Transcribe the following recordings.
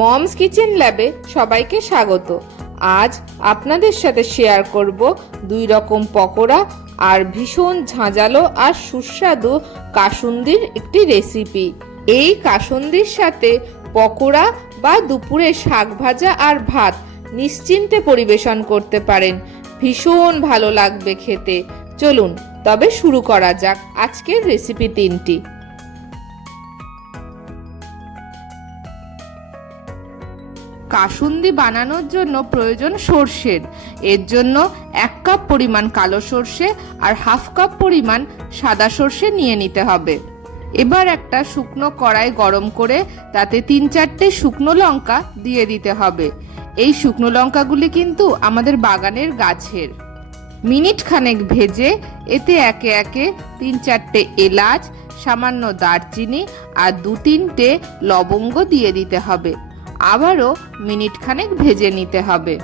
Moms kitchen ল্যাবে সবাইকে স্বাগত। আজ আপনাদের সাথে শেয়ার করব দুই রকম পকোড়া আর ভীষণ ঝাঁঝালো আর সুস্বাদু কাসুন্দির একটি রেসিপি। এই কাসুন্দির সাথে পকোড়া বা দুপুরে শাক ভাজা আর ভাত নিশ্চিন্তে পরিবেশন করতে পারেন। ভীষণ ভালো লাগবে খেতে। চলুন, তবে শুরু করা যাক আজকের রেসিপি তিনটি। কাসুন্দি বানানোর জন্য প্রয়োজন সর্ষের। এর জন্য এক কাপ পরিমাণ কালো সর্ষে আর হাফ কাপ পরিমাণ সাদা সর্ষে নিয়ে নিতে হবে। এবার একটা শুকনো কড়াই গরম করে তাতে তিন চারটে শুকনো লঙ্কা দিয়ে দিতে হবে। এই শুকনো লঙ্কাগুলি কিন্তু আমাদের বাগানের গাছের। মিনিট খানেক ভেজে এতে একে একে তিন চারটে এলাচ, সামান্য দারচিনি আর দু তিনটে লবঙ্গ দিয়ে দিতে হবে। আবারও মিনিট খানেক ভেজে নিতে হবে।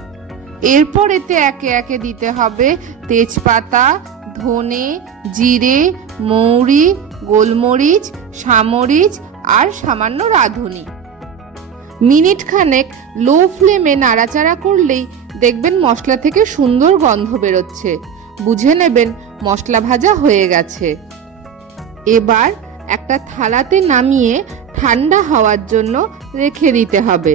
এরপর এতে একে একে দিতে হবে তেজপাতা, ধনে, জিরে, মৌরি, গোলমরিচ, সামরিচ আর সামান্য রাঁধুনি। মিনিট খানেক লো ফ্লেমে নাড়াচাড়া করলেই দেখবেন মশলা থেকে সুন্দর গন্ধ বেরোচ্ছে। বুঝে নেবেন মশলা ভাজা হয়ে গেছে। এবার একটা থালাতে নামিয়ে ঠান্ডা হওয়ার জন্য রেখে দিতে হবে।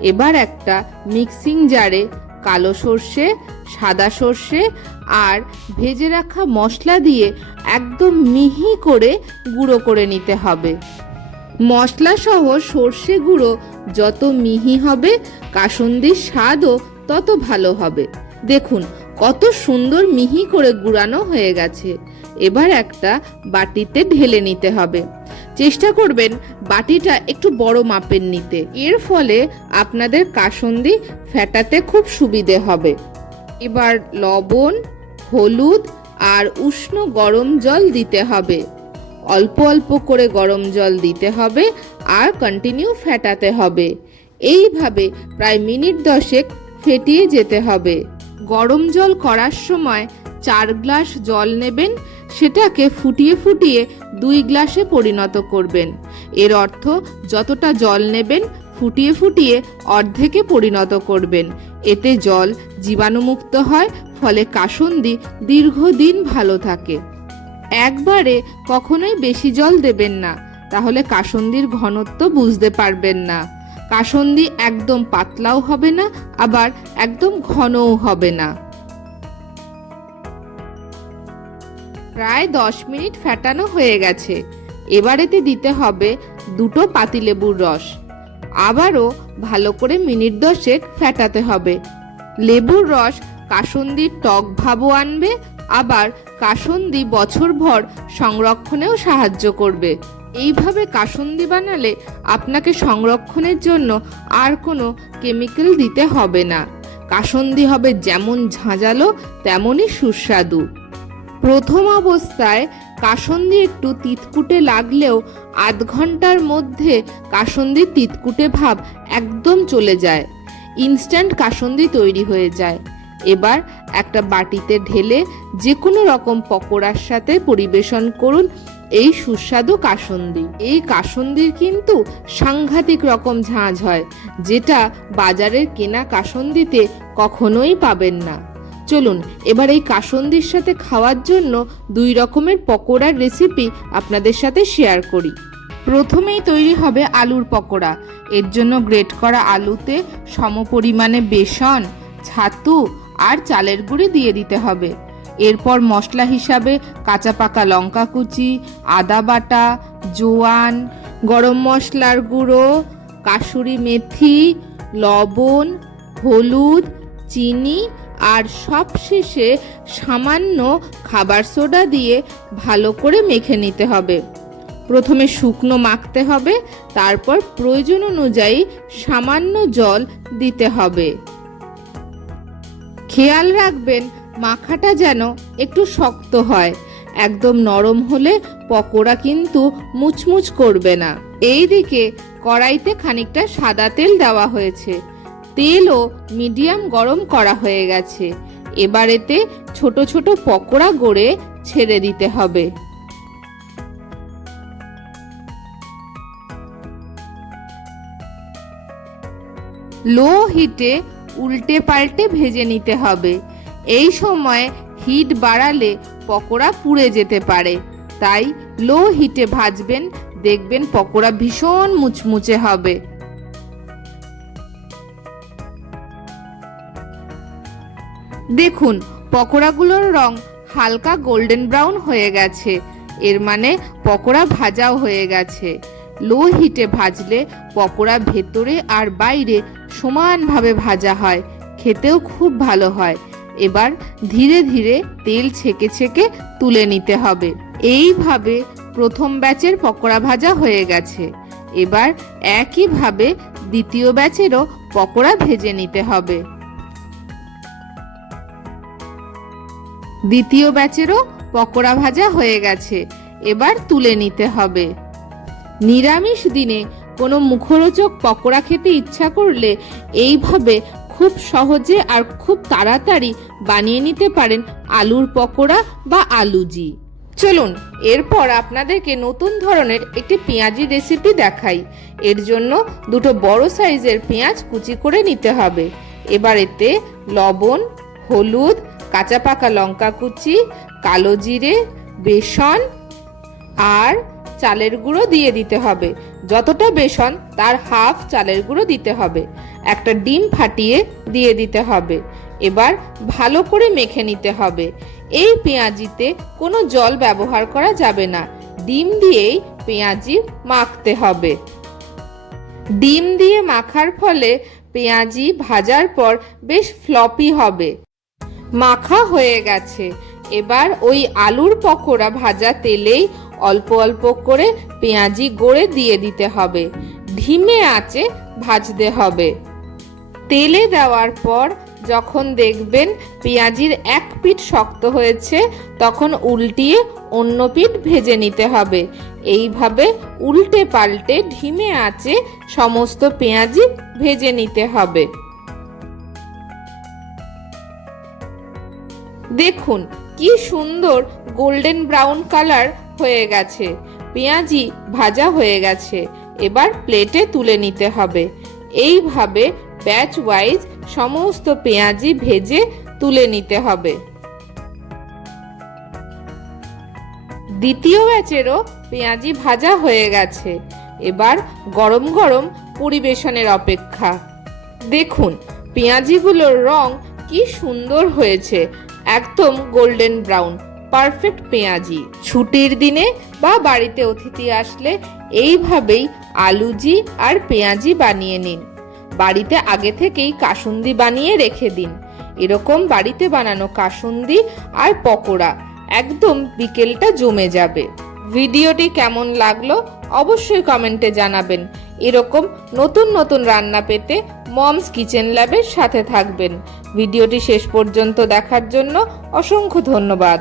এবার একটা মিক্সিং জারে কালো সর্ষে, সাদা সর্ষে আর ভেজে রাখা মশলা দিয়ে একদম মিহি করে গুঁড়ো করে নিতে হবে। মশলা সহ সর্ষে গুঁড়ো যত মিহি হবে, কাসন্দির স্বাদও তত ভালো হবে। দেখুন কত সুন্দর মিহি করে গুড়ানো হয়ে গেছে। এবার একটা বাটিতে ঢেলে নিতে হবে। চেষ্টা করবেন বাটিটা একটু বড় মাপের নিতে। এর ফলে আপনাদের কাসন্দি ফেটাতে খুব সুবিধে হবে। এবার লবণ, হলুদ আর উষ্ণ গরম জল দিতে হবে। অল্প অল্প করে গরম জল দিতে হবে আর কন্টিনিউ ফেটাতে হবে। এইভাবে প্রায় মিনিট দশেক ফেটিয়ে যেতে হবে। গরম জল করার সময় চার গ্লাস জল নেবেন, সেটাকে ফুটিয়ে ফুটিয়ে দুই গ্লাসে পরিণত করবেন। এর অর্থ যতটা জল নেবেন, ফুটিয়ে ফুটিয়ে অর্ধেকে পরিণত করবেন। এতে জল জীবাণুমুক্ত হয়, ফলে কাসন্দি দীর্ঘদিন ভালো থাকে। একবারে কখনোই বেশি জল দেবেন না, তাহলে কাসন্দির ঘনত্ব বুঝতে পারবেন না। কাসন্দি একদম পাতলাও হবে না, আবার একদম ঘনও হবে না। প্রায় দশ মিনিট ফেটানো হয়ে গেছে। এবারেতে দিতে হবে দুটো পাতিলেবুর রস। আবারও ভালো করে মিনিট দশেক ফেটাতে হবে। লেবুর রস কাসন্দির টক ভাবও আনবে আবার কাসন্দি বছরভর সংরক্ষণেও সাহায্য করবে। এইভাবে কাসন্দি বানালে আপনাকে সংরক্ষণের জন্য আর কোনো কেমিক্যাল দিতে হবে না। কাসন্দি হবে যেমন ঝাঁঝালো, তেমনই সুস্বাদু। প্রথম অবস্থায় কাসন্দি একটু তিতকুটে লাগলেও আধ ঘণ্টার মধ্যে কাসন্দির তিতকুটে ভাব একদম চলে যায়। ইনস্ট্যান্ট কাসন্দি তৈরি হয়ে যায়। এবার একটা বাটিতে ঢেলে যে কোনো রকম পকোড়ার সাথে পরিবেশন করুন এই সুস্বাদু কাসন্দি। এই কাসন্দির কিন্তু সাংঘাতিক রকম ঝাঁঝ হয়, যেটা বাজারের কেনা কাসন্দিতে কখনোই পাবেন না। চলুন, এবার এই কাসন্দির সাথে খাওয়ার জন্য দুই রকমের পকোড়ার রেসিপি আপনাদের সাথে শেয়ার করি। প্রথমেই তৈরি হবে আলুর পকোড়া। এর জন্য গ্রেট করা আলুতে সমপরিমাণে বেসন, ছাতু আর চালের গুঁড়ি দিয়ে দিতে হবে। এরপর মশলা হিসাবে কাঁচা পাকা লঙ্কা কুচি, আদা বাটা, জোয়ান, গরম মশলার গুঁড়ো, কাসুরি মেথি, লবণ, হলুদ, চিনি আর সবশেষে সামান্য খাবার সোডা দিয়ে ভালো করে মেখে নিতে হবে। প্রথমে শুকনো মাখতে হবে, তারপর প্রয়োজন অনুযায়ী সামান্য জল দিতে হবে। খেয়াল রাখবেন, মাখাটা যেন একটু শক্ত হয়। একদম নরম হলে পকোড়া কিন্তু মুচমুচ করবে না। এই দিকে কড়াইতে খানিকটা সাদা তেল দেওয়া হয়েছে। তেলও মিডিয়াম গরম করা হয়ে গেছে। এবার এতে ছোট ছোট পকোড়া গড়ে ছেড়ে দিতে হবে। লো হিটে উল্টে পাল্টে ভেজে নিতে হবে। এই সময় হিট বাড়ালে পকোড়া পুড়ে যেতে পারে। তাই লো হিটে ভাজবেন, দেখবেন পকোড়া ভীষণ মুচমুচে হবে। দেখুন, পকোড়াগুলোর রং হালকা গোল্ডেন ব্রাউন হয়ে গেছে। এর মানে পকোড়া ভাজাও হয়ে গেছে। লো হিটে ভাজলে পকোড়া ভেতরে আর বাইরে সমানভাবে ভাজা হয়, খেতেও খুব ভালো হয়। এবার ধীরে ধীরে তেল ছেঁকে ছেঁকে তুলে নিতে হবে। এইভাবে প্রথম ব্যাচের পকোড়া ভাজা হয়ে গেছে। এবার একইভাবে দ্বিতীয় ব্যাচেরও পকোড়া ভেজে নিতে হবে। দ্বিতীয় ব্যাচেরও পকোড়া ভাজা হয়ে গেছে। এবার তুলে নিতে হবে। নিরামিষ দিনে কোনো মুখরোচক পকোড়া খেতে ইচ্ছা করলে এইভাবে খুব সহজে আর খুব তাড়াতাড়ি বানিয়ে নিতে পারেন আলুর পকোড়া বা আলুজি। চলুন, এরপর আপনাদেরকে নতুন ধরনের একটি পেঁয়াজি রেসিপি দেখাই। এর জন্য দুটো বড় সাইজের পেঁয়াজ কুচি করে নিতে হবে। এবার এতে লবণ, হলুদ, কাঁচা পাকা লঙ্কা কুচি, কালো জিরে, বেসন আর চালের গুঁড়ো দিয়ে দিতে হবে। যতটা বেসন, তার হাফ চালের গুঁড়ো দিতে হবে। একটা ডিম ফাটিয়ে দিয়ে দিতে হবে। এবার ভালো করে মেখে নিতে হবে। এই পেঁয়াজিতে কোনো জল ব্যবহার করা যাবে না। ডিম দিয়েই পেঁয়াজি মাখতে হবে। ডিম দিয়ে মাখার ফলে পেঁয়াজি ভাজার পর বেশ ফ্লপি হবে। মাখা হয়ে গেছে। এবার ওই আলুর পকোড়া ভাজা তেলেই অল্প অল্প করে পেঁয়াজি গড়ে দিয়ে দিতে হবে। ধিমে আঁচে ভাজতে হবে। তেলে দেওয়ার পর যখন দেখবেন পেঁয়াজির এক পিঠ শক্ত হয়েছে, তখন উল্টিয়ে অন্য পিঠ ভেজে নিতে হবে। এইভাবে উল্টে পাল্টে ধিমে আঁচে সমস্ত পেঁয়াজি ভেজে নিতে হবে। দেখুন, কি সুন্দর গোল্ডেন ব্রাউন কালার হয়ে গেছে। পেঁয়াজি ভাজা হয়ে গেছে। এবার প্লেটে তুলে নিতে হবে। এইভাবে ব্যাচ ওয়াইজ সমস্ত পেঁয়াজি ভেজে তুলে নিতে হবে। দ্বিতীয় ব্যাচেরও পেঁয়াজি ভাজা হয়ে গেছে। এবার গরম গরম পরিবেশনের অপেক্ষা। দেখুন, পেঁয়াজিগুলোর রং কি সুন্দর হয়েছে। একদম গোল্ডেন ব্রাউন। পারফেক্ট পেঁয়াজি। ছুটির দিনে বা বাড়িতে অতিথি আসলে এইভাবেই আলুজি আর পেঁয়াজি বানিয়ে নিন। বাড়িতে আগে থেকেই কাসুন্দি বানিয়ে রেখে দিন। এরকম বাড়িতে বানানো কাসুন্দি আর পকোড়া একদম বিকেলটা জমে যাবে। ভিডিওটি কেমন লাগল অবশ্যই কমেন্টে জানাবেন। এরকম নতুন নতুন রান্না পেতে মমস কিচেন ল্যাবের সাথে থাকবেন। ভিডিওটি শেষ পর্যন্ত দেখার জন্য অসংখ্য ধন্যবাদ।